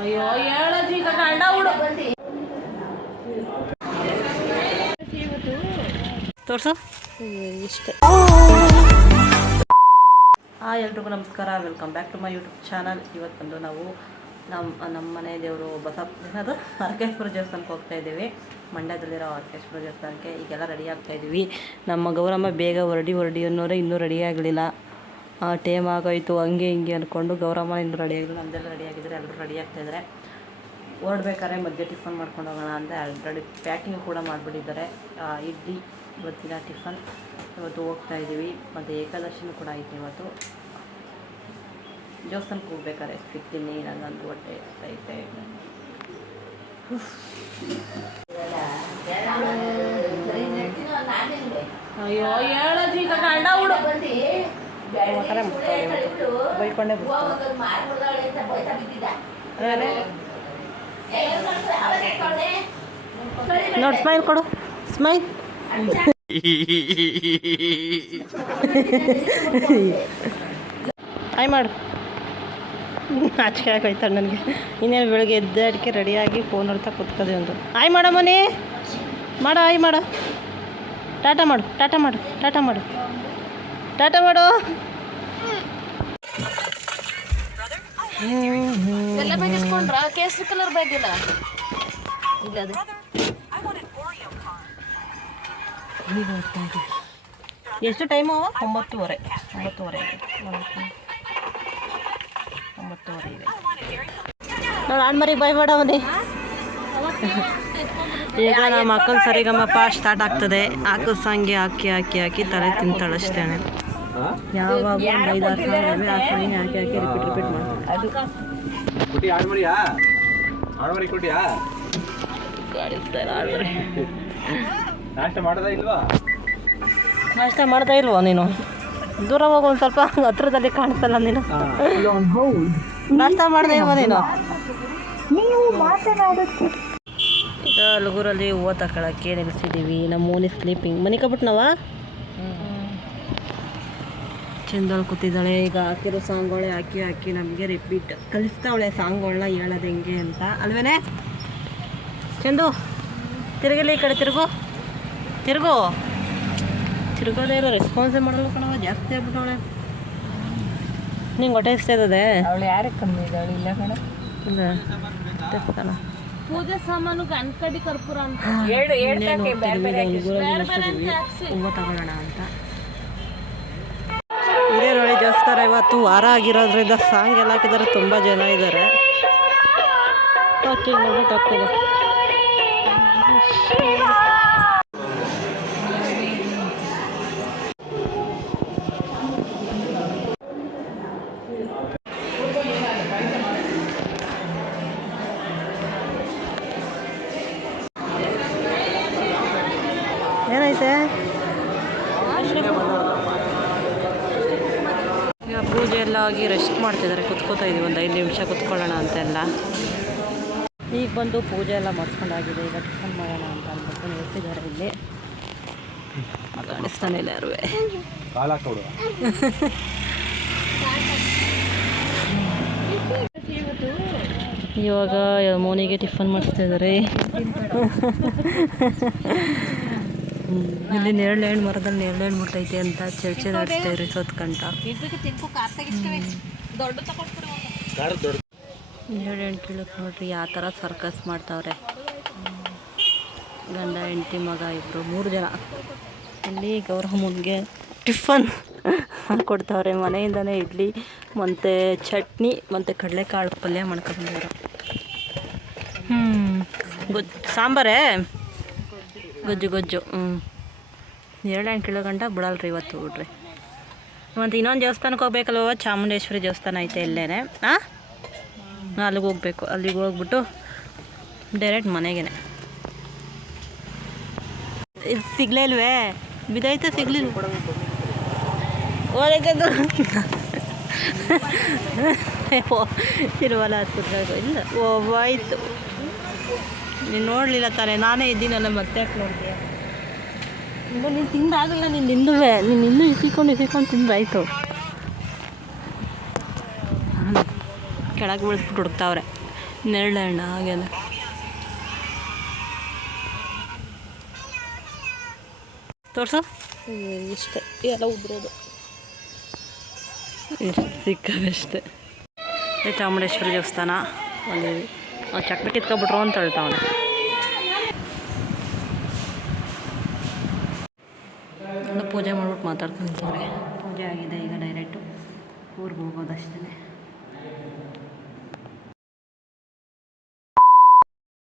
ಅಯ್ಯೋ ಹೇಳೋದು ಈಗ ಗಂಡ ಹುಡು ತೋರ್ಸು ಇಷ್ಟೇ. ಎಲ್ರಿಗೂ ನಮಸ್ಕಾರ, welcome back to my YouTube channel. ಇವತ್ತು ಬಂದು ನಾವು ನಮ್ಮ ಮನೆ ದೇವರು ಏನದು ಅರಕೇಶ್ವರ ದೇವಸ್ಥಾನಕ್ಕೆ ಹೋಗ್ತಾ ಇದ್ದೀವಿ. ಮಂಡ್ಯದಲ್ಲಿರೋ ಅರಕೇಶ್ವರ ದೇವಸ್ಥಾನಕ್ಕೆ ಈಗೆಲ್ಲ ರೆಡಿ ಆಗ್ತಾ ಇದ್ದೀವಿ. ನಮ್ಮ ಗೌರಮ್ಮ ಬೇಗ ಹೊರಡಿ ಅನ್ನೋರೆ ಇನ್ನೂ ರೆಡಿ ಆಗಲಿಲ್ಲ. ಟೇಮ್ ಆಗೋಯ್ತು ಹಂಗೆ ಹಿಂಗೆ ಅಂದ್ಕೊಂಡು ಗೌರಮ್ಮ ಇನ್ನೂ ರೆಡಿ ಆಗಿಲ್ಲ. ನಮ್ಮದೆಲ್ಲ ರೆಡಿ ಆಗಿದ್ದಾರೆ, ಎಲ್ಲರೂ ರೆಡಿ ಆಗ್ತಾಯಿದ್ದಾರೆ. ಹೊರಡ್ಬೇಕಾದ್ರೆ ಮಧ್ಯೆ ಟಿಫನ್ ಮಾಡ್ಕೊಂಡು ಹೋಗೋಣ ಅಂತ ಆಲ್ರೆಡಿ ಪ್ಯಾಕಿಂಗ್ ಕೂಡ ಮಾಡಿಬಿಟ್ಟಿದ್ದಾರೆ. ಇಡ್ಲಿ ಇವತ್ತಿನ ಟಿಫನ್ ಇವತ್ತು ಹೋಗ್ತಾ ಇದ್ದೀವಿ. ಮತ್ತು ಏಕಾದಶಿನೂ ಕೂಡ ಐತೆ ಇವತ್ತು. ದೇವಸ್ಥಾನಕ್ಕೆ ಹೋಗ್ಬೇಕಾದ್ರೆ ಸಿಗ್ತೀನಿ, ನನಗಂತೂ ಹೊಟ್ಟೆ ಐತೆ. ಅಯ್ಯೋ ಹೇಳೋದು ಈಗ ಗಂಡ ಹುಡು ಬೈಕೊಂಡೇ ನೋಡಿ. ಸ್ಮೈಲ್ ಕೊಡು, ಸ್ಮೈಲ್. ಆಯ್ ಮಾಡು. ಆಚೆ ಆಗೋಯ್ತಾಳೆ ನನಗೆ. ಇನ್ನೇನು ಬೆಳಗ್ಗೆ ಎದ್ದೆ ಅಡಿಕೆ ರೆಡಿಯಾಗಿ ಫೋನ್ ನೋಡ್ತಾ ಕೂತ್ಕೋದೆ ಒಂದು. ಆಯ್ ಮಾಡ ಮನೆ ಮಾಡು, ಆಯ್ ಮಾಡು. ಟಾಟಾ ಮಾಡು, ಟಾಟಾ ಮಾಡು, ಟಾಟಾ ಮಾಡು, ಟಾಟಾ ಮಾಡು. ಎಲ್ಲ ಬ್ಯಾಗ್ ಇಸ್ಕೊಂಡ್ರ? ಕೇಸರಿ ಕಲರ್ ಬ್ಯಾಗ್ ಇಲ್ಲ ಇಲ್ಲ ಅದು ಎಷ್ಟು ಟೈಮು? 9:30 ಇದೆ. ನೋಡಿ ಆಣ್ಮರಿಗೆ ಬಾಯ್ ಮಾಡ ಮನೆ. ಈಗ ನಮ್ಮ ಅಕ್ಕನ ಸರಿಗಮ್ಮಪ್ಪ ಸ್ಟಾರ್ಟ್ ಆಗ್ತದೆ. ಹಾಕೋ ಸಾಂಗ್ಗೆ ಹಾಕಿ ತಲೆ ತಿಂತಾಳಷ್ಟೇನೆ. ಯಾವಾಗ ಒಂದು 5-6 ಸಾಂಗ್ ಆ ಸಾಂಗ್ ಹಾಕಿ ರಿಪೀಟ್ ಮಾಡ್ತಾರೆ. ನಾಷ್ಟ ಮಾಡ್ತಾ ಇಲ್ವಾ ನೀನು? ದೂರ ಹೋಗೋ ಒಂದು ಸ್ವಲ್ಪ, ಹತ್ರದಲ್ಲಿ ಕಾಣಿಸ್ತಲ್ಲ ನೀನು. ನಾಷ್ಟ ಮಾಡ್ದೆ ಇಲ್ವಾ ನೀನು? ಈಗ ಲಗುರಲ್ಲಿ ಹೂವು ತಗೊಳಕ್ಕೆ ನಿಲ್ಲಿಸಿದ್ದೀವಿ. ನಮ್ಮ ಮೂನಿ ಸ್ಲೀಪಿಂಗ್ ಮನೆ ಕಬಿಟ್ನವ ಚಂದಳು ಕೂತಿದ್ದಾಳೆ. ಈಗ ಹಾಕಿರೋ ಸಾಂಗ್ಗಳೇ ಹಾಕಿ ನಮಗೆ ರಿಪೀಟ್ ಕಲಿಸ್ತಾವಳೆ ಸಾಂಗ್ಗಳನ್ನ ಹೇಳೋದು ಹೆಂಗೆ ಅಂತ ಅಲ್ವೇನೆ ಚಂದು? ತಿರುಗಲಿ ಈ ಕಡೆ, ತಿರುಗೋದೇ ಇರೋ ರೆಸ್ಪಾನ್ಸೇ ಮಾಡಲ್ಲ ಕಣವ. ಜಾಸ್ತಿ ಆಗ್ಬಿಟ್ಟವಳೆ. ನಿಂಗೆ ಹೊಟ್ಟೆ ಇಷ್ಟ ಇದ್ದದೆ? ಅವಳು ಯಾರಕ್ಕೆ ಕಮ್ಮಿ ಇದ್ದಾಳೆ? ಇಲ್ಲ ಕಣ, ಇಲ್ಲ ಪೂಜೆ ಸಾಮಾನು ಗಂಟಕಡಿ ಕರ್ಪೂರ ಅಂತ ಹೂವು ತಗೊಳ್ಳೋಣ ಅಂತ. ಇದೇ ನೋಡಿ ದೇವಸ್ಥಾನ. ಇವತ್ತು ವಾರ ಆಗಿರೋದ್ರಿಂದ ಸಾಂಗ್ ಎಲ್ಲ ಹಾಕಿದ್ದಾರೆ. ತುಂಬ ಜನ ಇದ್ದಾರೆ. ಹೋಗ್ತಿಲ್ಲ. ಏನೈತೆ? ಈಗ ಪೂಜೆ ಎಲ್ಲ ಆಗಿ ರೆಸ್ಟ್ ಮಾಡ್ತಿದ್ದಾರೆ. ಕುತ್ಕೋತಾ ಇದೀವಿ, ಒಂದು 5 ನಿಮಿಷ ಕುತ್ಕೊಳ್ಳೋಣ ಅಂತೆಲ್ಲ. ಈಗ ಬಂದು ಪೂಜೆ ಎಲ್ಲ ಮಾಡಿಸ್ಕೊಂಡಾಗಿದೆ. ಈಗ ಟಿಫನ್ ಮಾಡೋಣ ಅಂತ ಅಂದ್ಬಿಟ್ಟು ನಿಲ್ಸಿದ್ದಾರೆ ಇಲ್ಲಿ. ಕಾಣಿಸ್ತಾನೆ ಇಲ್ಲ ಯಾರು. ಇವಾಗ ಮೋನಿಗೆ ಟಿಫನ್ ಮಾಡಿಸ್ತಾ ಇದ್ದಾರೆ. ಇಲ್ಲಿ ನೇರಳೆಹಣ್ಣು ಮರದಲ್ಲಿ ನೇರಳೆಹಣ್ಣು ಮುಟ್ಟೈತೆ ಅಂತ ಚರ್ಚೆ ನಡೆಸ್ತಾ ಇದ್ರು ಸೋತ್ಕಂಟ. ನೇರಳೆಹಣ್ಣು ಕೀಳಕ್ಕೆ ನೋಡ್ರಿ ಯಾವ ಥರ ಸರ್ಕಸ್ ಮಾಡ್ತಾವ್ರೆ. ಗಂಡ ಹೆಂಡತಿ ಮಗ ಇಬ್ಬರು 3 ಜನ ಇಲ್ಲಿ ಗೌರಮ್ಮನಿಗೆ ಟಿಫನ್ ಕೊಡ್ತಾವ್ರೆ. ಮನೆಯಿಂದನೇ ಇಡ್ಲಿ ಮತ್ತು ಚಟ್ನಿ ಮತ್ತು ಕಡಲೆಕಾಳು ಪಲ್ಯ ಮಾಡ್ಕೊಂಡ್ಬಂದವರು. ಸಾಂಬಾರೇ ಗೊಜ್ಜು. ನೇರಳೆಹಣ್ಣು ಕಿಲೋ ಗಂಟ ಬಿಡಲ್ರಿ ಇವತ್ತು ಬಿಡ್ರಿ. ಮತ್ತು ಇನ್ನೊಂದು ದೇವಸ್ಥಾನಕ್ಕೆ ಹೋಗ್ಬೇಕಲ್ವ? ಚಾಮುಂಡೇಶ್ವರಿ ದೇವಸ್ಥಾನ ಐತೆ ಇಲ್ಲೇನೆ. ಅಲ್ಲಿಗೆ ಹೋಗ್ಬೇಕು. ಅಲ್ಲಿಗೆ ಹೋಗ್ಬಿಟ್ಟು ಡೈರೆಕ್ಟ್ ಮನೆಗೇ. ಇದು ಸಿಗ್ಲೇ ಇಲ್ವೇ? ಬಿದ್ದೈತೆ ಸಿಗ್ಲಿಲ್ಲ. ತಿರುವಲ್ಲ ಹತ್ಬಿಟ್ರೆ ಇಲ್ಲ ಹೋಯ್ತು. ನೀನು ನೋಡಲಿಲ್ಲ ತಾನೆ, ನಾನೇ ಇದ್ದೀನಲ್ಲ. ಮತ್ತೆ ಯಾಕೆ ನೋಡ್ತೀಯ? ನೀನು ತಿಂದಾಗಲ್ಲ. ನೀನು ಇನ್ನೂ ಇಸಿಕೊಂಡು ತಿಂದಾಯ್ತು. ಕೆಳಗೆ ಬೀಳಿಸ್ಬಿಟ್ಟು ಹುಡುಕ್ತಾವ್ರೆ. ನೆರಳೆ ಹಣ್ಣು ಹಾಗೆಲ್ಲ ತೋರ್ಸು. ಇಷ್ಟೇ ಎಲ್ಲ ಉದ್ರೋದು. ಎಷ್ಟು ಸಿಕ್ಕದಷ್ಟೇ. ಚಾಮುಂಡೇಶ್ವರಿ ದೇವಸ್ಥಾನ ಅಲ್ಲಿ ಚಕ್ರ ಕಿತ್ಕೊಬಿಟ್ರು ಅಂತ ಹೇಳ್ತಾವನೆ. ಪೂಜೆ ಮಾಡ್ಬಿಟ್ಟು ಮಾತಾಡ್ಕೊಂತಾರೆ. ಪೂಜೆ ಆಗಿದೆ, ಈಗ ಡೈರೆಕ್ಟು ಊರಿಗೆ ಹೋಗೋದಷ್ಟೇ.